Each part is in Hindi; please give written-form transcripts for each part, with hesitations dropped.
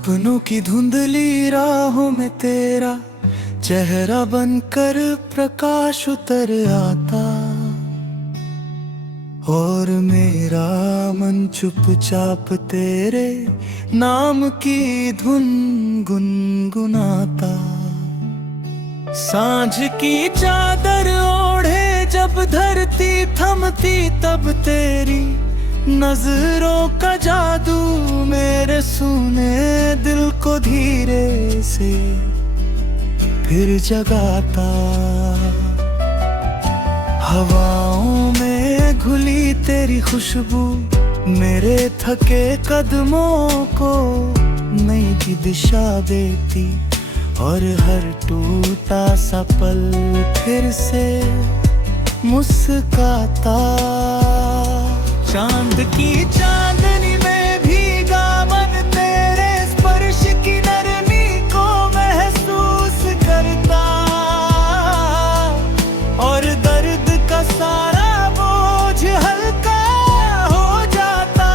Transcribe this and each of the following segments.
सपनों की धुंधली राहों में तेरा चेहरा बनकर प्रकाश उतर आता, और मेरा मन चुपचाप तेरे नाम की धुन गुनगुनाता। सांझ की चादर ओढ़े जब धरती थमती, तब तेरी नजरों का जादू मेरे सूने दिल को धीरे से फिर जगाता। हवाओं में घुली तेरी खुशबू मेरे थके कदमों को नई दिशा देती, और हर टूटा सा पल फिर से मुस्काता। चांद की चांदनी में भीगा मन तेरे स्पर्श की नरमी को महसूस करता, और दर्द का सारा बोझ हल्का हो जाता।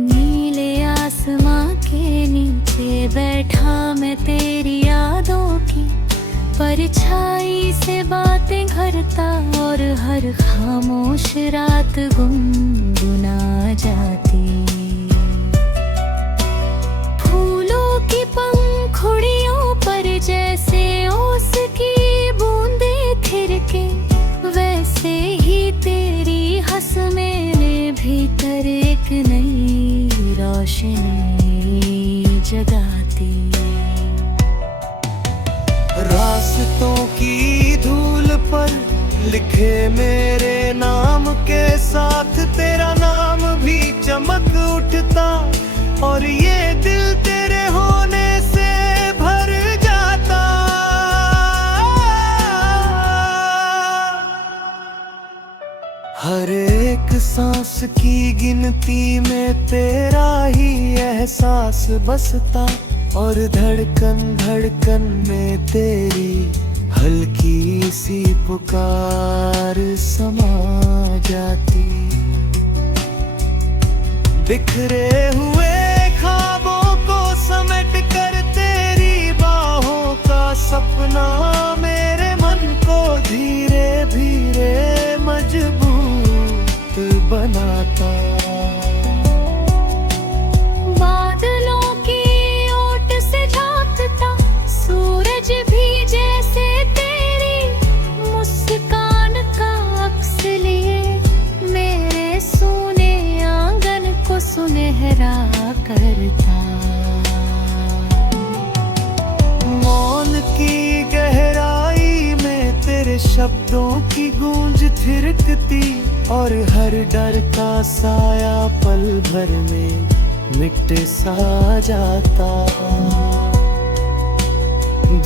नीले आसमां के नीचे बैठा मैं तेरी यादों की परछाई से बातें करता, और हर खामोश रात गुनगुना जाती। फूलों की पंखुड़ियों पर जैसे ओस की बूंदें थिरके, वैसे ही तेरी हंस मेरे भीतर एक नई रोशनी जगाती। रास्तों की धूल पर लिखे मेरे नाम के साथ तेरा नाम भी चमक उठता, और ये दिल तेरे होने से भर जाता। हर एक सांस की गिनती में तेरा ही एहसास बसता, और धड़कन धड़कन में तेरी हल्की सी पुकार समा जाती। बिखरे हुए ख्वाबों को समेट कर तेरी बाहों का सपना मेरे मन को धीरे धीरे मजबूत बनाता। सूरज भी जैसे तेरी मुस्कान का अक्स लिए मेरे सूने आंगन को सुनहरा करता। मौन की गहराई में तेरे शब्दों की गूंज थिरकती, और हर डर का साया पल भर में मिट सा जाता।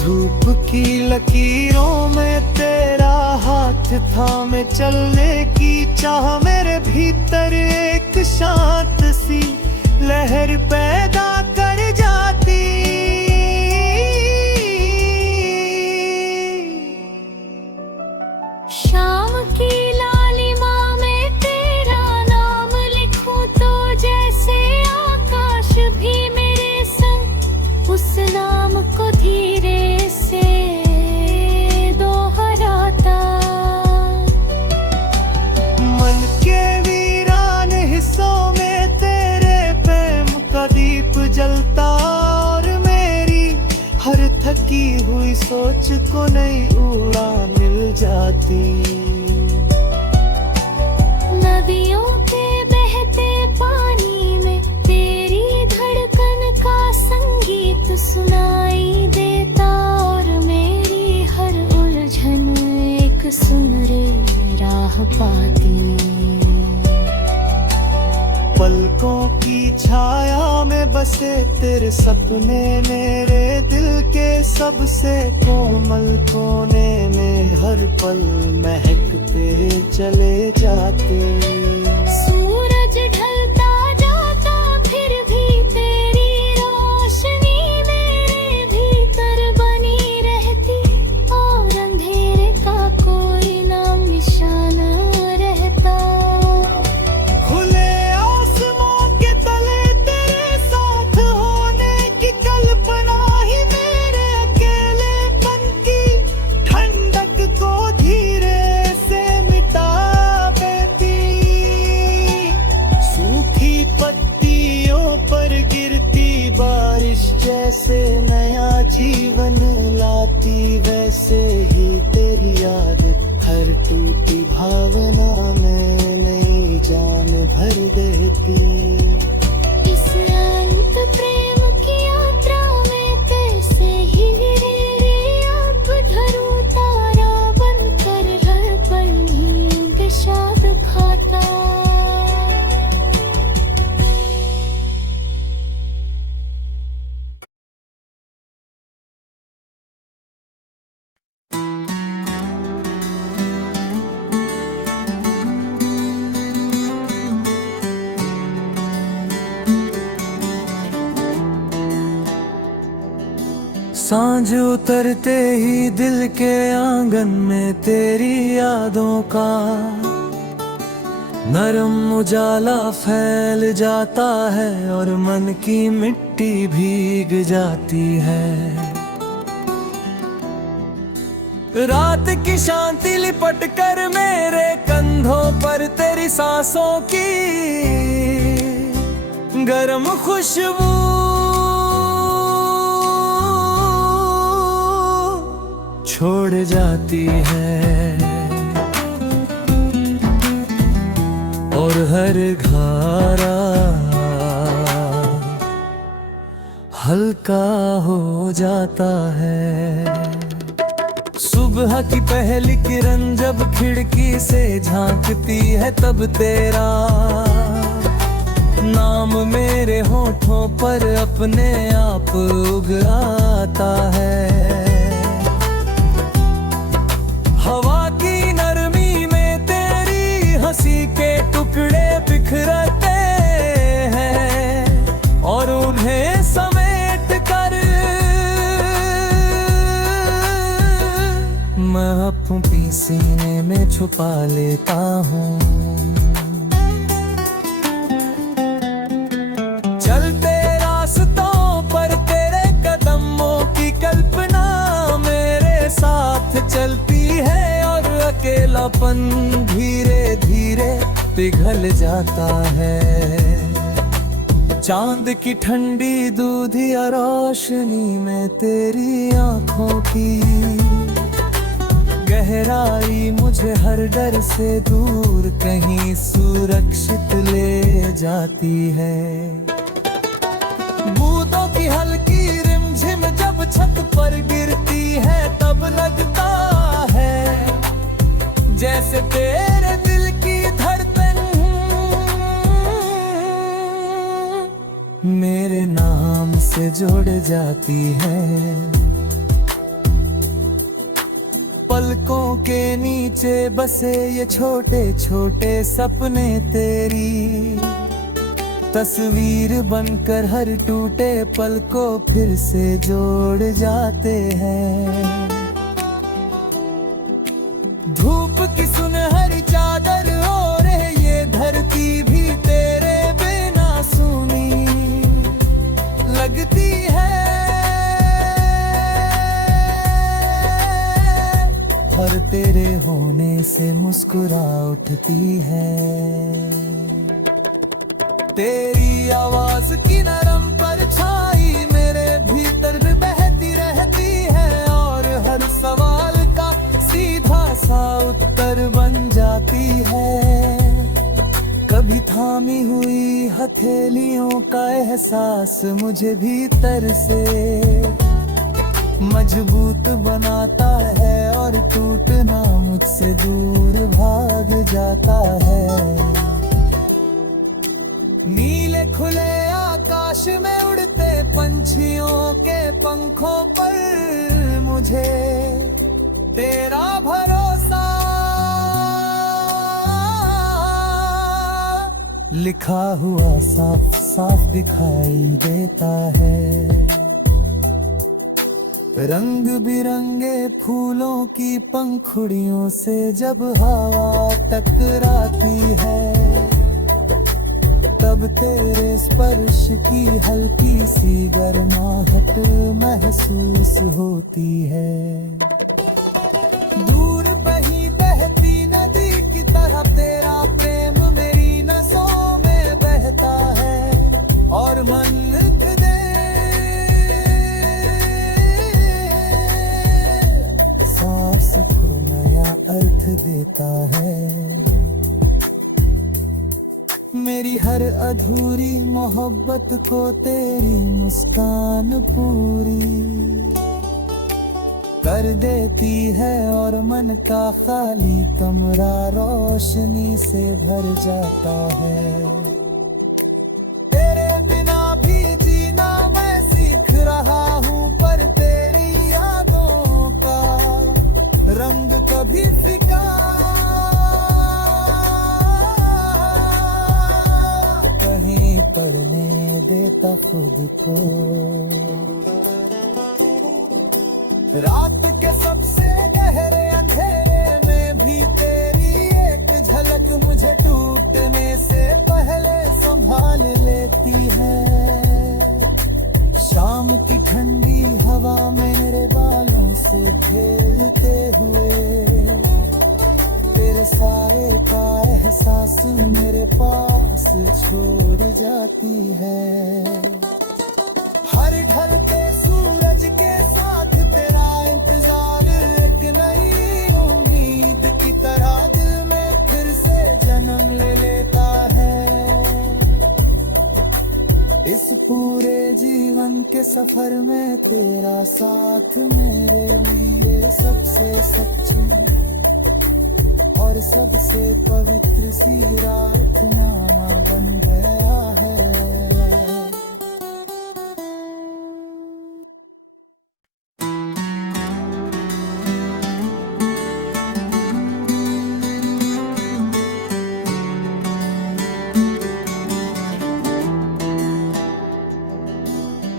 धूप की लकीरों में तेरा हाथ थामे चलने की चाह मेरे भीतर एक शांत सी लहर पैदा कर जाती। शाम की लालिमा में तेरा नाम लिखूं तो जैसे आकाश भी मेरे संग उस नाम को धीरे से दोहराता। मन के वीरान हिस्सों में तेरे प्रेम का दीप जलता, और मेरी हर थकी हुई सोच को नई उड़ान मिल जाती। नदियों के बहते पानी में तेरी धड़कन का संगीत सुनाई देता, और मेरी हर उलझन एक सुनहरी राह पाती। पलकों की छाया में बसे तेरे सपने मेरे दिल के सबसे कोमल कोने में हर पल महकते चले जाते। सूरज ढलता जाता फिर भी तेरी रोशनी मेरे भीतर बनी रहती, और अंधेरे का कोई नाम निशान रहता। खुले जैसे नया जीवन लाती, वैसे ही तेरी याद हर टूटी भावना में नई जान भर देती। इस अनंत प्रेम की यात्रा में तैसे ही गिरे आप ढरूं तारा बनकर हर पल नींद शाद खाता। सांझ उतरते ही दिल के आंगन में तेरी यादों का नरम उजाला फैल जाता है और मन की मिट्टी भीग जाती है। रात की शांति लिपट कर मेरे कंधों पर तेरी सांसों की गरम खुशबू छोड़ जाती है और हर घारा हल्का हो जाता है। सुबह की पहली किरण जब खिड़की से झांकती है, तब तेरा नाम मेरे होठों पर अपने आप उग आता है। हवा की नरमी में तेरी हंसी के टुकड़े बिखरते हैं और उन्हें समेट कर मैं अपनी सीने में छुपा लेता हूँ। चलते रास्तों पर तेरे कदमों की कल्पना मेरे साथ चलती है और अकेलापन धीरे धीरे पिघल जाता है। चांद की ठंडी दूधिया रोशनी में तेरी आंखों की गहराई मुझे हर डर से दूर कहीं सुरक्षित ले जाती है। बूंदों की हल्की रिमझिम जब छत पर गिरती है, तब लगता है जैसे तेरे दिल की धड़कन मेरे नाम से जुड़ जाती है। पलकों के नीचे बसे ये छोटे छोटे सपने तेरी तस्वीर बनकर हर टूटे पल को फिर से जोड़ जाते हैं। धूप की सुनहरी चादर और ये धरती भी तेरे बिना सूनी लगती है और तेरे होने से मुस्कुरा उठती है। तेरी आवाज की नरम परछाई मेरे भीतर बहती रहती है और हर सवाल का सीधा सा उत्तर बन जाती है। कभी थामी हुई हथेलियों का एहसास मुझे भीतर से मजबूत बनाता है और टूटना मुझसे दूर भाग जाता है। नीले खुले आकाश में उड़ते पंछियों के पंखों पर मुझे तेरा भरोसा लिखा हुआ साफ साफ दिखाई देता है। रंग बिरंगे फूलों की पंखुड़ियों से जब हवा टकराती है, तब तेरे स्पर्श की हल्की सी गर्माहट महसूस होती है। दूर बही बहती नदी की तरह तेरा प्रेम मेरी नसों में बहता है और मन हर अधूरी मोहब्बत को तेरी मुस्कान पूरी कर देती है, और मन का खाली कमरा रोशनी से भर जाता है। तेरे बिना भी जीना मैं सीख रहा हूँ, पर तेरी यादों का रंग कभी फिका कहीं पढ़ने देता खुद को। रात के सबसे गहरे अंधेरे में भी तेरी एक झलक मुझे टूटने से पहले संभाल लेती है। शाम की ठंडी हवा मेरे बालों से खेलते हुए तेरे साए का एहसास मेरे पास छोड़ जाती है। हर ढलते सूरज के साथ तेरा इंतजार एक नई उम्मीद की तरह दिल में फिर से जन्म ले लेता है। इस पूरे जीवन के सफर में तेरा साथ मेरे लिए सबसे सच्ची और सबसे पवित्र सी प्रार्थना बन गया है।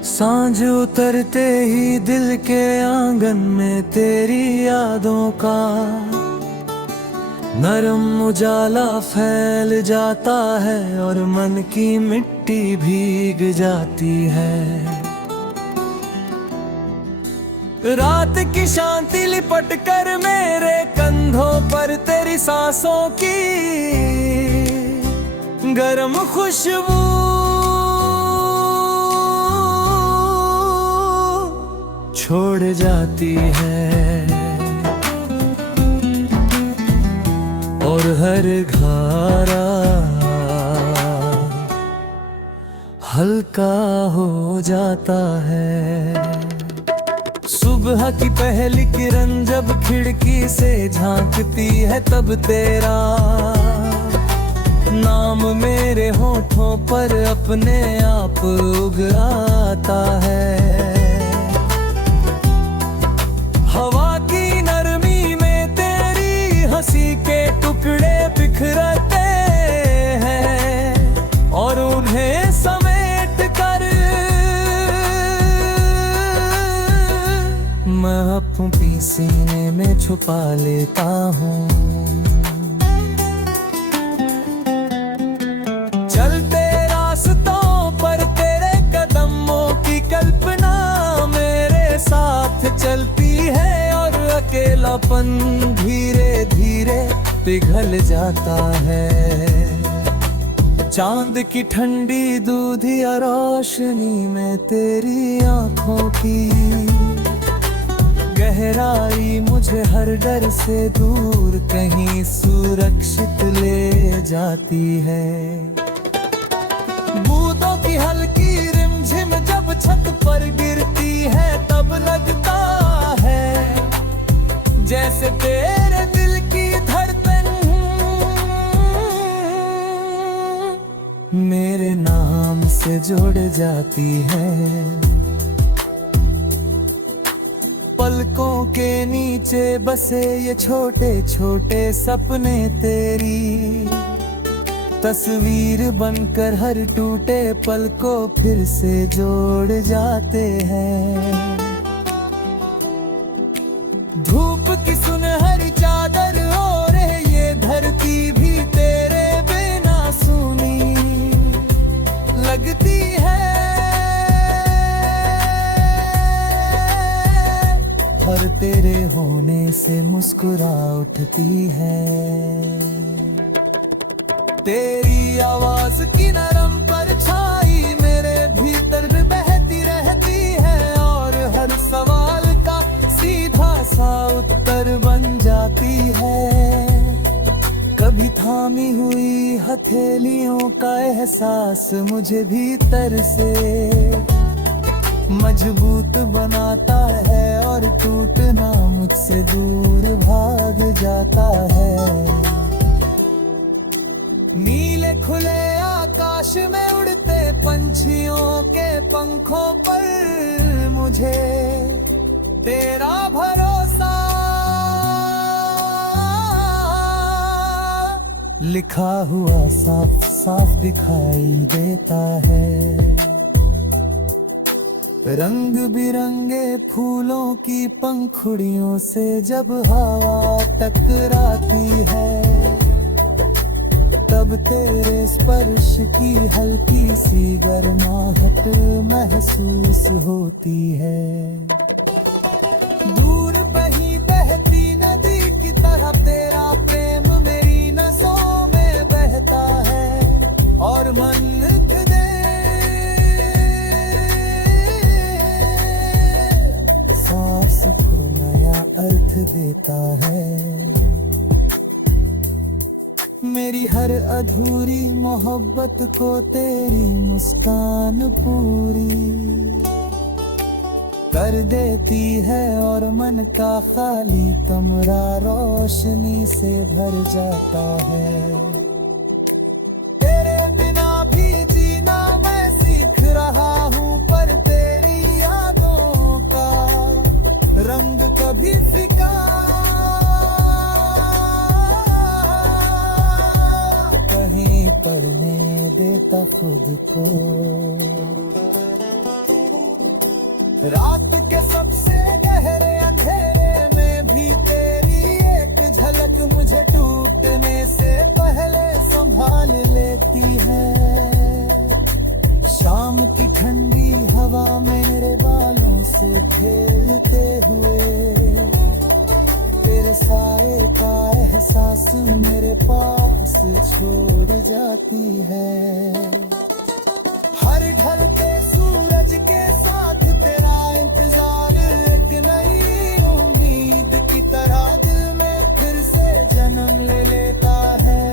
सांझ उतरते ही दिल के आंगन में तेरी यादों का नरम उजाला फैल जाता है, और मन की मिट्टी भीग जाती है। रात की शांति लिपट कर मेरे कंधों पर तेरी सांसों की गरम खुशबू छोड़ जाती है, और हर घारा हल्का हो जाता है। सुबह की पहली किरण जब खिड़की से झांकती है, तब तेरा नाम मेरे होठों पर अपने आप उग आता है। हवा की नरमी में तेरी हंसी के टुकड़े बिखरते हैं, और उन्हें समेट कर मैं अपनी सीने में छुपा लेता हूँ। चलते रास्तों पर तेरे कदमों की कल्पना मेरे साथ चलती है, और अकेलापन धीरे धीरे पिघल जाता है। चांद की ठंडी दूधिया रोशनी में तेरी आंखों की गहराई मुझे हर डर से दूर कहीं सुरक्षित ले जाती है। बूंदों की हल्की रिमझिम जब छत पर गिरती है, तब लगता है जैसे तेरे दिल की धड़कन मेरे नाम से जुड़ जाती है। पलकों के नीचे बसे ये छोटे छोटे सपने तेरी तस्वीर बनकर हर टूटे पल को फिर से जोड़ जाते हैं। धूप की सुनहरी चादर और ये धरती भी तेरे बिना सूनी लगती है, और तेरे होने से मुस्कुरा उठती है। तेरी आवाज की नरम परछाई मेरे भीतर बहती रहती है, और हर सवाल का सीधा सा उत्तर बन जाती है। कभी थामी हुई हथेलियों का एहसास मुझे भीतर से मजबूत बनाता है और टूटना मुझसे दूर भाग जाता है। नीले खुले आकाश में उड़ते पंछियों के पंखों पर मुझे तेरा भरोसा लिखा हुआ साफ साफ दिखाई देता है। रंग बिरंगे फूलों की पंखुड़ियों से जब हवा टकराती है, तब तेरे स्पर्श की हल्की सी गर्माहट महसूस होती है। दूर बही बहती नदी की तरह तेरा प्रेम मेरी नसों में बहता है और मन दे सांस को नया अर्थ देता है। मेरी हर अधूरी मोहब्बत को तेरी मुस्कान पूरी कर देती है और मन का खाली कमरा रोशनी से भर जाता है। तेरे बिना भी जीना मैं सीख रहा हूँ, पर तेरी यादों का रंग कभी फिका कहीं पढ़ने देता खुद को। रात के सबसे गहरे अंधेरे में भी तेरी एक झलक मुझे टूटने से पहले संभाल लेती है। शाम की ठंडी हवा मेरे बालों से खेलते हुए तेरे साए का एहसास मेरे पास छोड़ जाती है। हर ढलते सूरज के साथ तेरा इंतजार एक नई उम्मीद की तरह दिल में फिर से जन्म ले लेता है।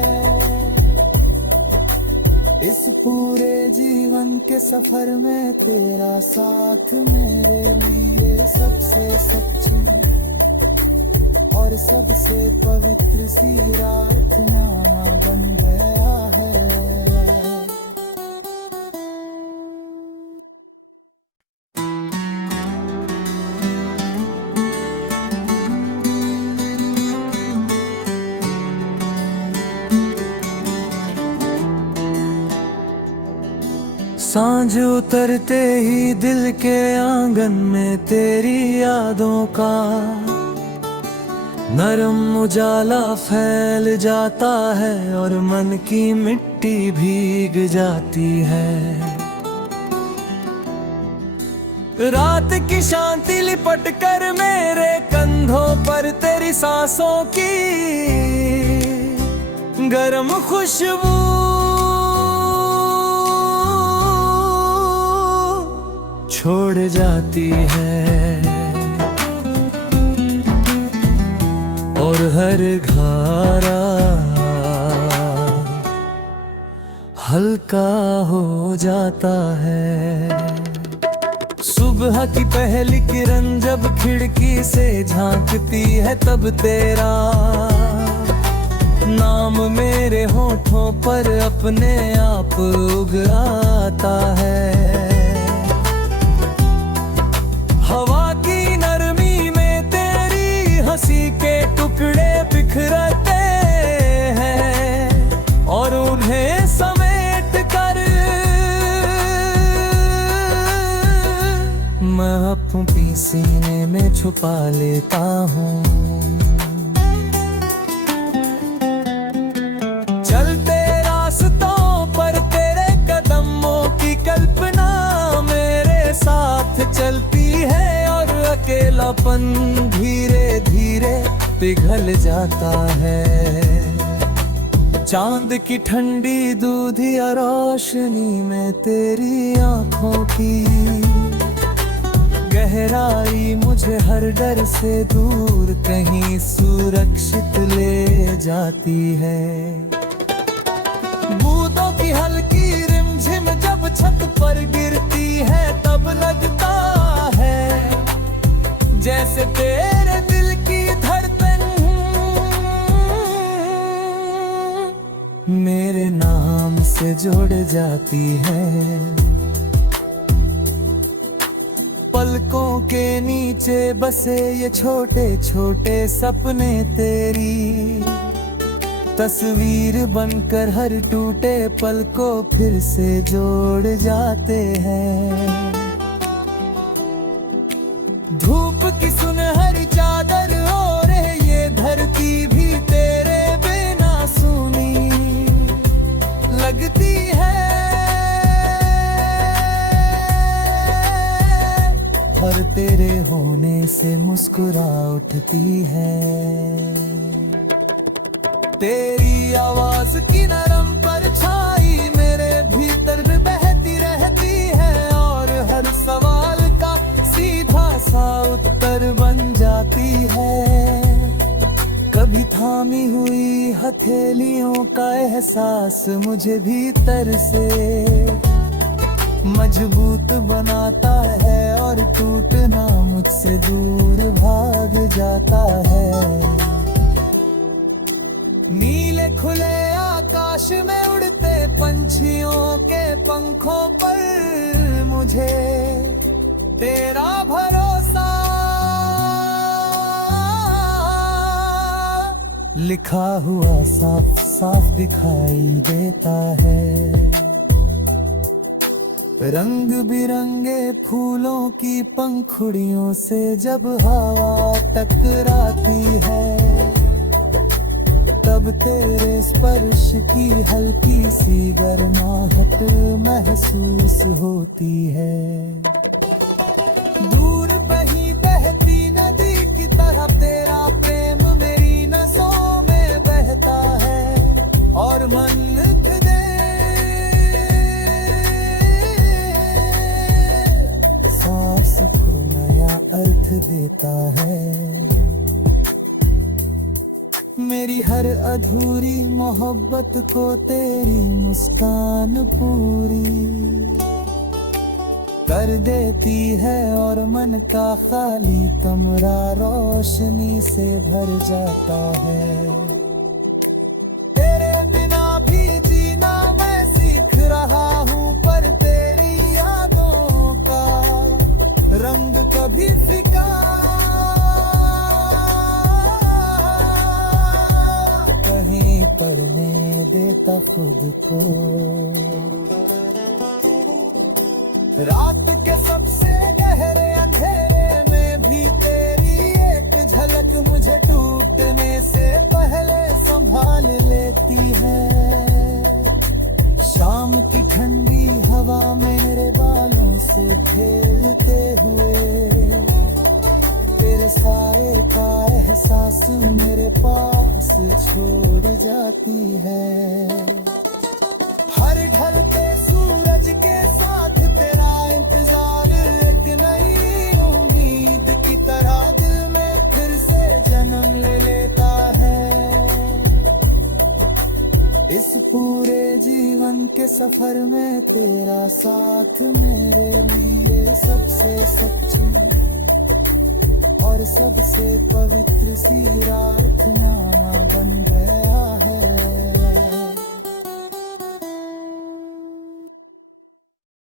इस पूरे जीवन के सफर में तेरा साथ मेरे लिए सबसे सच्ची और सबसे पवित्र सी प्रार्थना बन गया है। सांझ उतरते ही दिल के आंगन में तेरी यादों का नरम उजाला फैल जाता है और मन की मिट्टी भीग जाती है। रात की शांति लिपट कर मेरे कंधों पर तेरी सांसों की गरम खुशबू छोड़ जाती है और हर घारा हल्का हो जाता है। सुबह की पहली किरण जब खिड़की से झांकती है, तब तेरा नाम मेरे होठों पर अपने आप उग आता है। हवा की नरमी में तेरी हंसी के टुकड़े बिखरते हैं और उन्हें समेट कर मैं अपनी सीने में छुपा लेता हूँ। चलते रास्तों पर तेरे कदमों की कल्पना मेरे साथ चलती है और अकेलापन धीरे धीरे पिघल जाता है। चांद की ठंडी दूधिया रोशनी में तेरी आंखों की गहराई मुझे हर डर से दूर कहीं सुरक्षित ले जाती है। जाती है। पलकों के नीचे बसे ये छोटे छोटे सपने तेरी तस्वीर बनकर हर टूटे पल को फिर से जोड़ जाते हैं। धूप की सुनहरी चादर और ये धरती भी तेरे बिना सूनी लगती है। हर तेरे होने से मुस्कुरा उठती है। तेरी आवाज की नरम परछाई मेरे भीतर बहती रहती है और हर सवाल का सीधा सा उत्तर बन जाती है। कभी थामी हुई हथेलियों का एहसास मुझे भीतर से मजबूत बनाता है और टूटना मुझसे दूर भाग जाता है। नीले खुले आकाश में उड़ते पंछियों के पंखों पर मुझे तेरा भरोसा लिखा हुआ साफ साफ दिखाई देता है। रंग बिरंगे फूलों की पंखुड़ियों से जब हवा टकराती है तब तेरे स्पर्श की हल्की सी गर्माहट महसूस होती है। दूर बही बहती नदी की तरह तेरा प्रेम मेरी नसों में बहता है और मन खुदे सांस को नया अर्थ देता है। मेरी हर अधूरी मोहब्बत को तेरी मुस्कान पूरी कर देती है और मन का खाली कमरा रोशनी से भर जाता है। तेरे बिना भी जीना मैं सीख रहा हूँ पर तेरी यादों का रंग कभी फिका कहीं पढ़ने देता खुद को। रात के सबसे गहरे अंधेरे में भी तेरी एक झलक मुझे टूटने से पहले संभाल लेती है। शाम की ठंडी हवा मेरे बालों से खेलते हुए तेरे साए का एहसास मेरे पास छोड़ जाती है। हर ढलते सूरज के साथ तेरा इंतजार एक नई उम्मीद की तरह दिल में फिर से जन्म ले लेता है। इस पूरे जीवन के सफर में तेरा साथ मेरे लिए सबसे सच्ची और सबसे पवित्र सी प्रार्थना बन गया है।